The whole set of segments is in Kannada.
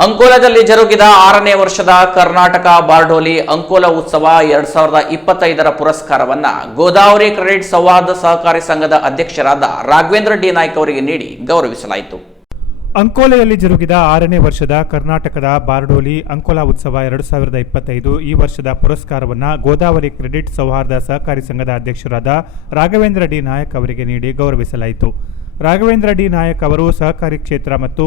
ಅಂಕೋಲಾದಲ್ಲಿ ಜರುಗಿದ ಆರನೇ ವರ್ಷದ ಕರ್ನಾಟಕ ಬಾರ್ಡೋಲಿ ಅಂಕೋಲ ಉತ್ಸವ ಎರಡ್ ಸಾವಿರದ ಇಪ್ಪತ್ತೈದರ ಪುರಸ್ಕಾರವನ್ನ ಗೋದಾವರಿ ಕ್ರೆಡಿಟ್ ಸೌಹಾರ್ದ ಸಹಕಾರಿ ಸಂಘದ ಅಧ್ಯಕ್ಷರಾದ ರಾಘವೇಂದ್ರ ಡಿ ನಾಯ್ಕ ಅವರಿಗೆ ನೀಡಿ ಗೌರವಿಸಲಾಯಿತು. ಅಂಕೋಲೆಯಲ್ಲಿ ಜರುಗಿದ ಆರನೇ ವರ್ಷದ ಕರ್ನಾಟಕದ ಬಾರ್ಡೋಲಿ ಅಂಕೋಲಾ ಉತ್ಸವ ಎರಡು ಸಾವಿರದ ಇಪ್ಪತ್ತೈದು ಈ ವರ್ಷದ ಪುರಸ್ಕಾರವನ್ನು ಗೋದಾವರಿ ಕ್ರೆಡಿಟ್ ಸೌಹಾರ್ದ ಸಹಕಾರಿ ಸಂಘದ ಅಧ್ಯಕ್ಷರಾದ ರಾಘವೇಂದ್ರ ಡಿ ನಾಯಕ್ ಅವರಿಗೆ ನೀಡಿ ಗೌರವಿಸಲಾಯಿತು. ರಾಘವೇಂದ್ರ ಡಿ ನಾಯಕ್ ಅವರು ಸಹಕಾರಿ ಕ್ಷೇತ್ರ ಮತ್ತು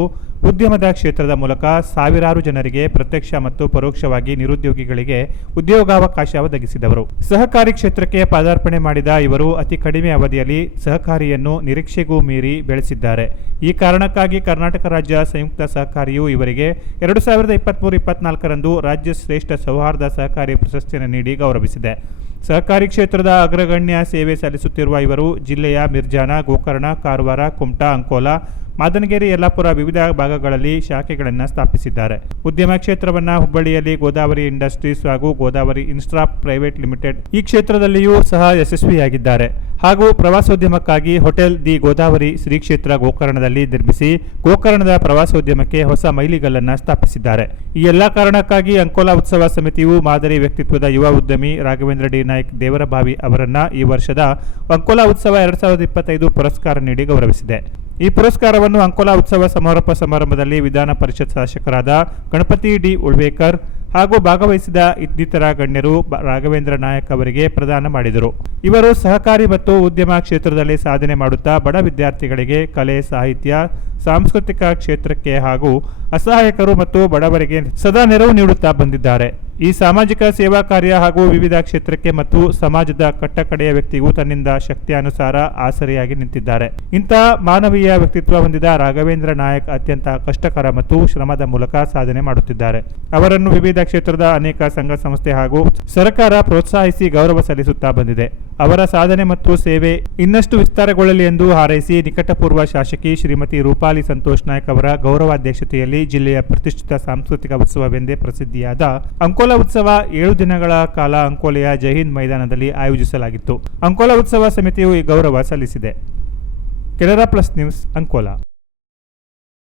ಉದ್ಯಮದ ಕ್ಷೇತ್ರದ ಮೂಲಕ ಸಾವಿರಾರು ಜನರಿಗೆ ಪ್ರತ್ಯಕ್ಷ ಮತ್ತು ಪರೋಕ್ಷವಾಗಿ ನಿರುದ್ಯೋಗಿಗಳಿಗೆ ಉದ್ಯೋಗಾವಕಾಶ ಒದಗಿಸಿದವರು. ಸಹಕಾರಿ ಕ್ಷೇತ್ರಕ್ಕೆ ಪಾದಾರ್ಪಣೆ ಮಾಡಿದ ಇವರು ಅತಿ ಕಡಿಮೆ ಅವಧಿಯಲ್ಲಿ ಸಹಕಾರಿಯನ್ನು ನಿರೀಕ್ಷೆಗೂ ಮೀರಿ ಬೆಳೆಸಿದ್ದಾರೆ. ಈ ಕಾರಣಕ್ಕಾಗಿ ಕರ್ನಾಟಕ ರಾಜ್ಯ ಸಂಯುಕ್ತ ಸಹಕಾರಿಯು ಇವರಿಗೆ ಎರಡು ಸಾವಿರದ ಇಪ್ಪತ್ತ್ಮೂರು ಇಪ್ಪತ್ನಾಲ್ಕರಂದು ರಾಜ್ಯ ಶ್ರೇಷ್ಠ ಸೌಹಾರ್ದ ಸಹಕಾರಿ ಪ್ರಶಸ್ತಿಯನ್ನು ನೀಡಿ ಗೌರವಿಸಿದೆ. ಸಹಕಾರಿ ಕ್ಷೇತ್ರದ ಅಗ್ರಗಣ್ಯ ಸೇವೆ ಸಲ್ಲಿಸುತ್ತಿರುವ ಇವರು ಜಿಲ್ಲೆಯ ಮಿರ್ಜಾನ, ಗೋಕರ್ಣ, ಕಾರವಾರ, ಕುಮಟಾ, ಅಂಕೋಲಾ ಮಾದನಗೆರೆ, ಯಲ್ಲಾಪುರ ವಿವಿಧ ಭಾಗಗಳಲ್ಲಿ ಶಾಖೆಗಳನ್ನು ಸ್ಥಾಪಿಸಿದ್ದಾರೆ. ಉದ್ಯಮ ಕ್ಷೇತ್ರವನ್ನ ಹುಬ್ಬಳ್ಳಿಯಲ್ಲಿ ಗೋದಾವರಿ ಇಂಡಸ್ಟ್ರೀಸ್ ಹಾಗೂ ಗೋದಾವರಿ ಇನ್ಸ್ಟ್ರಾ ಪ್ರೈವೇಟ್ ಲಿಮಿಟೆಡ್ ಈ ಕ್ಷೇತ್ರದಲ್ಲಿಯೂ ಸಹ ಯಶಸ್ವಿಯಾಗಿದ್ದಾರೆ. ಹಾಗೂ ಪ್ರವಾಸೋದ್ಯಮಕ್ಕಾಗಿ ಹೋಟೆಲ್ ದಿ ಗೋದಾವರಿ ಶ್ರೀ ಕ್ಷೇತ್ರ ಗೋಕರ್ಣದಲ್ಲಿ ನಿರ್ಮಿಸಿ ಗೋಕರ್ಣದ ಪ್ರವಾಸೋದ್ಯಮಕ್ಕೆ ಹೊಸ ಮೈಲಿಗಲ್ಲನ್ನು ಸ್ಥಾಪಿಸಿದ್ದಾರೆ. ಈ ಎಲ್ಲ ಕಾರಣಕ್ಕಾಗಿ ಅಂಕೋಲಾ ಉತ್ಸವ ಸಮಿತಿಯು ಮಾದರಿ ವ್ಯಕ್ತಿತ್ವದ ಯುವ ಉದ್ಯಮಿ ರಾಘವೇಂದ್ರ ಡಿ. ನಾಯ್ಕ್ ದೇವರಭಾವಿ ಅವರನ್ನ ಈ ವರ್ಷದ ಅಂಕೋಲಾ ಉತ್ಸವ ಎರಡ್ ಸಾವಿರದ ಇಪ್ಪತ್ತೈದು ಪುರಸ್ಕಾರ ನೀಡಿ ಗೌರವಿಸಿದೆ. ಈ ಪುರಸ್ಕಾರವನ್ನು ಅಂಕೋಲಾ ಉತ್ಸವ ಸಮಾರೋಪ ಸಮಾರಂಭದಲ್ಲಿ ವಿಧಾನ ಪರಿಷತ್ ಶಾಸಕರಾದ ಗಣಪತಿ ಡಿ ಉಳ್ವೇಕರ್ ಹಾಗೂ ಭಾಗವಹಿಸಿದ ಇನ್ನಿತರ ಗಣ್ಯರು ರಾಘವೇಂದ್ರ ನಾಯಕ್ ಅವರಿಗೆ ಪ್ರದಾನ ಮಾಡಿದರು. ಇವರು ಸಹಕಾರಿ ಮತ್ತು ಉದ್ಯಮ ಕ್ಷೇತ್ರದಲ್ಲಿ ಸಾಧನೆ ಮಾಡುತ್ತಾ ಬಡ ವಿದ್ಯಾರ್ಥಿಗಳಿಗೆ ಕಲೆ, ಸಾಹಿತ್ಯ, ಸಾಂಸ್ಕೃತಿಕ ಕ್ಷೇತ್ರಕ್ಕೆ ಹಾಗೂ ಅಸಹಾಯಕರು ಮತ್ತು ಬಡವರಿಗೆ ಸದಾ ನೆರವು ನೀಡುತ್ತಾ ಬಂದಿದ್ದಾರೆ. ಈ ಸಾಮಾಜಿಕ ಸೇವಾ ಕಾರ್ಯ ಹಾಗೂ ವಿವಿಧ ಕ್ಷೇತ್ರಕ್ಕೆ ಮತ್ತು ಸಮಾಜದ ಕಟ್ಟಕಡೆಯ ವ್ಯಕ್ತಿಗೂ ತನ್ನಿಂದ ಶಕ್ತಿಯಾನುಸಾರ ಆಸರೆಯಾಗಿ ನಿಂತಿದ್ದಾರೆ. ಇಂತಹ ಮಾನವೀಯ ವ್ಯಕ್ತಿತ್ವ ಹೊಂದಿದ ರಾಘವೇಂದ್ರ ನಾಯಕ್ ಅತ್ಯಂತ ಕಷ್ಟಕರ ಮತ್ತು ಶ್ರಮದ ಮೂಲಕ ಸಾಧನೆ ಮಾಡುತ್ತಿದ್ದಾರೆ. ಅವರನ್ನು ವಿವಿಧ ಕ್ಷೇತ್ರದ ಅನೇಕ ಸಂಘ ಸಂಸ್ಥೆ ಹಾಗೂ ಸರ್ಕಾರ ಪ್ರೋತ್ಸಾಹಿಸಿ ಗೌರವ ಸಲ್ಲಿಸುತ್ತಾ ಬಂದಿದೆ. ಅವರ ಸಾಧನೆ ಮತ್ತು ಸೇವೆ ಇನ್ನಷ್ಟು ವಿಸ್ತಾರಗೊಳ್ಳಲಿ ಎಂದು ಹಾರೈಸಿ ನಿಕಟಪೂರ್ವ ಶಾಸಕಿ ಶ್ರೀಮತಿ ರೂಪಾಲಿ ಸಂತೋಷ್ ನಾಯ್ಕ ಅವರ ಗೌರವಾಧ್ಯಕ್ಷತೆಯಲ್ಲಿ ಜಿಲ್ಲೆಯ ಪ್ರತಿಷ್ಠಿತ ಸಾಂಸ್ಕೃತಿಕ ಉತ್ಸವವೆಂದೇ ಪ್ರಸಿದ್ಧಿಯಾದ ಅಂಕೋಲಾ ಉತ್ಸವ ಏಳು ದಿನಗಳ ಕಾಲ ಅಂಕೋಲೆಯ ಜಯಹಿಂದ್ ಮೈದಾನದಲ್ಲಿ ಆಯೋಜಿಸಲಾಗಿತ್ತು. ಅಂಕೋಲಾ ಉತ್ಸವ ಸಮಿತಿಯು ಈ ಗೌರವ ಸಲ್ಲಿಸಿದೆ. Canara plus news Ankola.